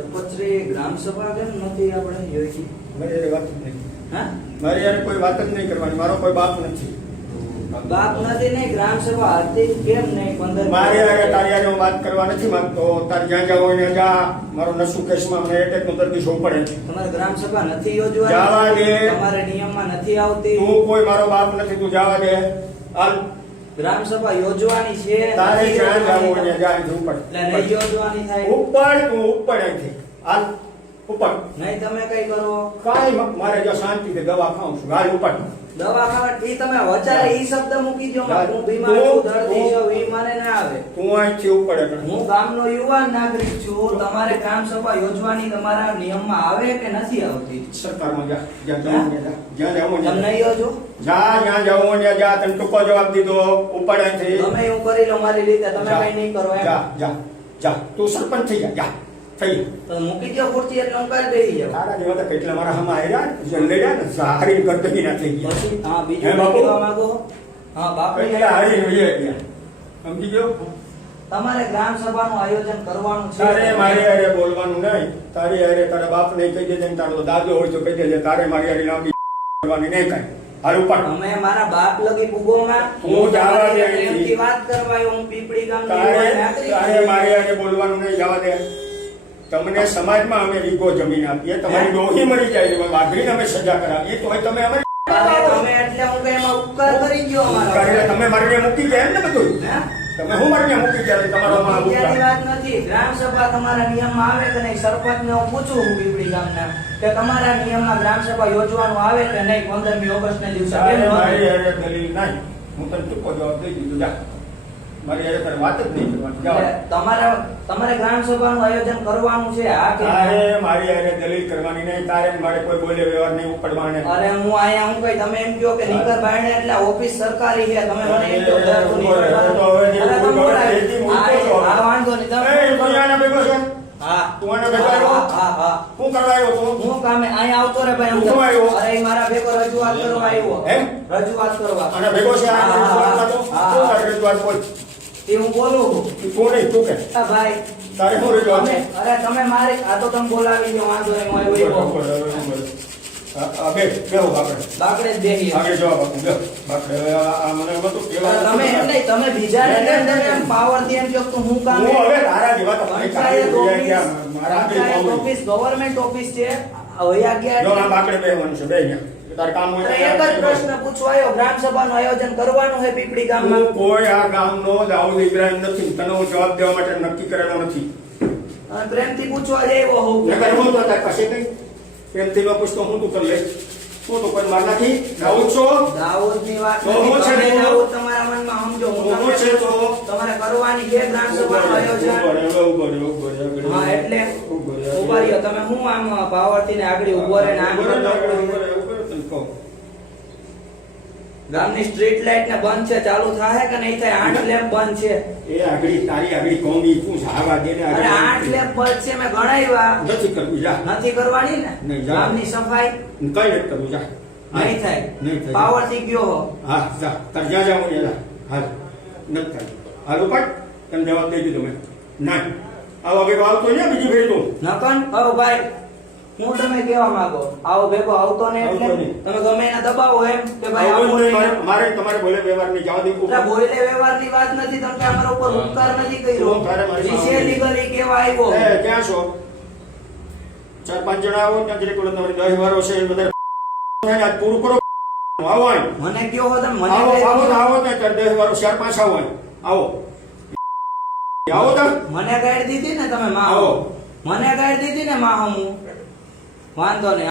સરપંચશ્રી ગ્રામ સભા કેમ નથી આપણે યોજી? મારી યારે વાત જ નહીં. હા? મારી યારે કોઈ વાત જ નહીં કરવાની. મારો કોઈ બાપ નથી. બાપ નથી નહીં ગ્રામ સભા હતી કેમ નહીં? પંદર મારી યારે તારી યારે હું વાત કરવા નથી માંગતો. તારે જ્યાં જાવ હોય જા. મારો નસુ કેસમાં મને એટેક નો દર્દી શો પડે. તમારે ગ્રામ સભા નથી જવા યોજવાની દે. તમારે નિયમમાં નથી આવતી? તું કોઈ મારો બાપ નથી. તું જવા દે. હાલ. ગ્રામ સભા યોજવાની છે તારે જ્યાં જાવ હોય યોજવાની. ત્યાં જા ઉપર એટલે નહીં યોજવાની થાય. ઉપર તું ઉપર અહીંથી. હાલ ઉપર નહીં તમે કઈ કરો. કાઈ મારે જો શાંતિથી દવા ખાઉં છું. હાલ ઉપર દવા ખાવા ઈ તમે વચારે ઈ શબ્દ મૂકી દો હું બીમાર છું દર્દી છું ઈ મને તું અહીંથી ઉપર એકણ. હું ગામનો યુવાન નાગરિક છું તમારે ગ્રામ સભા યોજવાની તમારા નિયમમાં આવે કે નથી આવતી સરકારમાં જા જા. નહીં યોજો જા તને ટૂંકો જવાબ દીધો ઉપર અહીંથી તમે એવું કરી લો મારી રીતે તમે કઈ નહીં કરો જા જા જા તું સરપંચ થઈ જા જા થઈ તો મૂકી દો ખુરશી એટલે હું કરી બેસી જાઉં તારા જેવા તો કેટલા મારા હમા ને સારી ગરદની ના થઈ ગયા પછી હા બીજું કહેવા માંગો હા બાપુ એટલે હારી સમજી ગયો તમારે ગ્રામ સભાનું આયોજન કરવાનું છે. તારે મારી હારે બોલવાનું નહીં. તારી હારે તારા બાપ નહીં કહી દેજે તારો દાદો હોય તો કહી દેજે. તારે મારી હારે નામ કરવાની નહીં કાઈ હારું પણ તમે મારા બાપ લગી પૂગોમાં હું જવા દે એની વાત કરવાયો હું પીપળી ગામની તારે તારે મારી હારે બોલવાનું નહીં જવા દે. તમને સમાજમાં અમે રીગો જમીન આપીએ. તમારી ડોહી મરી જાય વાઘરીને અમે સજા કરાવીએ. તો તમે અમે તમે એટલે હું કઈ એમાં ઉપકાર કરી ગયો અમારો. તમે મારી મૂકી ગયા એમ ને બધું? તમે હું માટે મૂકી ગયા તમારો બીજાની વાત નથી. ગ્રામ સભા તમારા નિયમમાં આવે કે નહીં? સરપંચને હું પૂછું હું પીપળી ગામના કે તમારા નિયમમાં ગ્રામ સભા યોજવાનું આવે કે નહીં પંદરમી ઓગસ્ટ ને દિવસે મારી? દલીલ નહીં. હું તને ચૂપો જવાબ દઈ દીધું. જા. મારી હારે તારે વાત જ નહીં કરવાની. તમારા તમારે ગ્રામ સભાનું આયોજન કરવાનું છે. આ કે? મારી દલીલ કરવાની નહીં. તારે મારે કોઈ બોલે વ્યવહાર નહીં ઉપડવાને. અરે હું અહીંયા હું કઈ તમે એમ કહો કે નીકર બાયણે એટલે ઓફિસ સરકારી છે. તમે મને એમ કહો દર હું નીકર અરે, તો હવે જે અરે તમે ઊભો બોલાય. રહે, એ મૂકો છો. હા, હા, વાંધો નહીં તમે એ, તું આના ભેગો છો? હા તું એને ભેગો આવ્યો? હા, હા હા શું કરવા આવ્યો તું? હું કામે અહીં આવતો રે ભાઈ હું આવ્યો? અરે મારા ભેગો રજૂઆત કરવા આવ્યો એમ? રજૂઆત કરવા અને ભેગો છે આ હા, હા, છે? શું હા. રજૂઆત બોલ? એ હું બોલું તું નહીં, તું કે. આ ભાઈ તારે હું રજૂઆત અરે તમે મારે આ તો તમે બોલાવી દો વાંધો નહીં હું આવ્યો ઊભો રહો, આવ્યો. ઊભો રહો, ઊભો રહો. આ, આ બે, બેહો આપણે. બાકડે બેહી આગળ જવાબ આપો, બેહો. બાપરે, આ- આ મને એમાં તો કહેવાનું તમે એમ નહીં તમે બીજાને કેમ તમે એમ પાવરથી એમ કહો કે હું કામ હું હવે તારા જેવા તો મને પંચાયત કાઢી ઓફિસ ગયા ગયા. મારા હાથે ઓફિસ ગવર્મેન્ટ ઓફિસ છે વયા ગયા જો આ બાકડે બેહવાનું છે, બેહી જા. કામ હોય એક જ પ્રશ્ન પૂછવા ગ્રામ સભાનું આયોજન કરવાનું છે પીપળી ગામમાં કોઈ આ ગામનો દાઉદ ઇબ્રાહિમ નથી તને હું જવાબ દેવા માટે નક્કી કરેલો નથી પ્રેમથી પૂછવા જ આવ્યો હોઉં નકર હું તો તારી પાસે પ્રેમથી ન પૂછતો હું તું કરી લઈશ હું તો કોઈ માર નાખી? દાઉદ છો? દાઉદની વાત તો હું છે દાઉદ તમારા મનમાં સમજો હું હું છે તો? તમારે કરવાની બે ગ્રામ સભાનું આયોજન. હા એટલે ઊભો રહ્યો તમે હું આમ પાવરથી ને આગળ ઊભો રહે ને આમ ઊભો રહે, કરતો ઊભો રહે, હોય. ઊભો રહે, ઊભો રહે, તને કહું. ગામની સ્ટ્રીટ લાઇટ ને બંધ છે ચાલુ થાય કે નહીં થાય? આઠ લેમ્પ બંધ છે. એ આગળી તારી આગળી કોમી પૂછ આવા દે ને અરે આઠ લેમ્પ બંધ છે મેં ગણાવ્યા. નથી કરવું જા. નથી કરવાની ને? ગામની સફાઈ? કઈ નથી કરવું જા. નહીં થાય. નહીં થાય પાવરથી ગયો હો. હા જા. તાર જા જા ને જા. હાલ. નથી થાય. હાલ ઉપર તને જવાબ દેજો તમે ના. આવો ભેગો આવતો ને બીજી ભેટો નકન? હવે ભાઈ. હું તમે કેવા માંગો આવો ભેગો આવતો ને એટલે તમે ગમે એના દબાવો એમ કે ભાઈ આવો. મારે મારે તમારે બોલે વ્યવહારની જવા દીધું એટલે બોલે વ્યવહારની વાત નથી તમે અમારા ઉપર ઉપકાર નથી કર્યો. વિશે લીગલી કેવા આવ્યો. એ ક્યાં છો? ચાર પાંચ જણા આવો ત્યાં જરીક ઓલો તમારી દસ વારો છે બધા આજ પૂરું કરો. આવો. મને કયો હો તમે મને આવો આવો આવો ત્યાં ચાર દસ વારો ચાર પાંચ આવો આવો. આવો તમે. મને ગાઈડ દીધી ને તમે માં આવો. મને ગાઈડ દીધી ને માં હું વાંધો નહીં.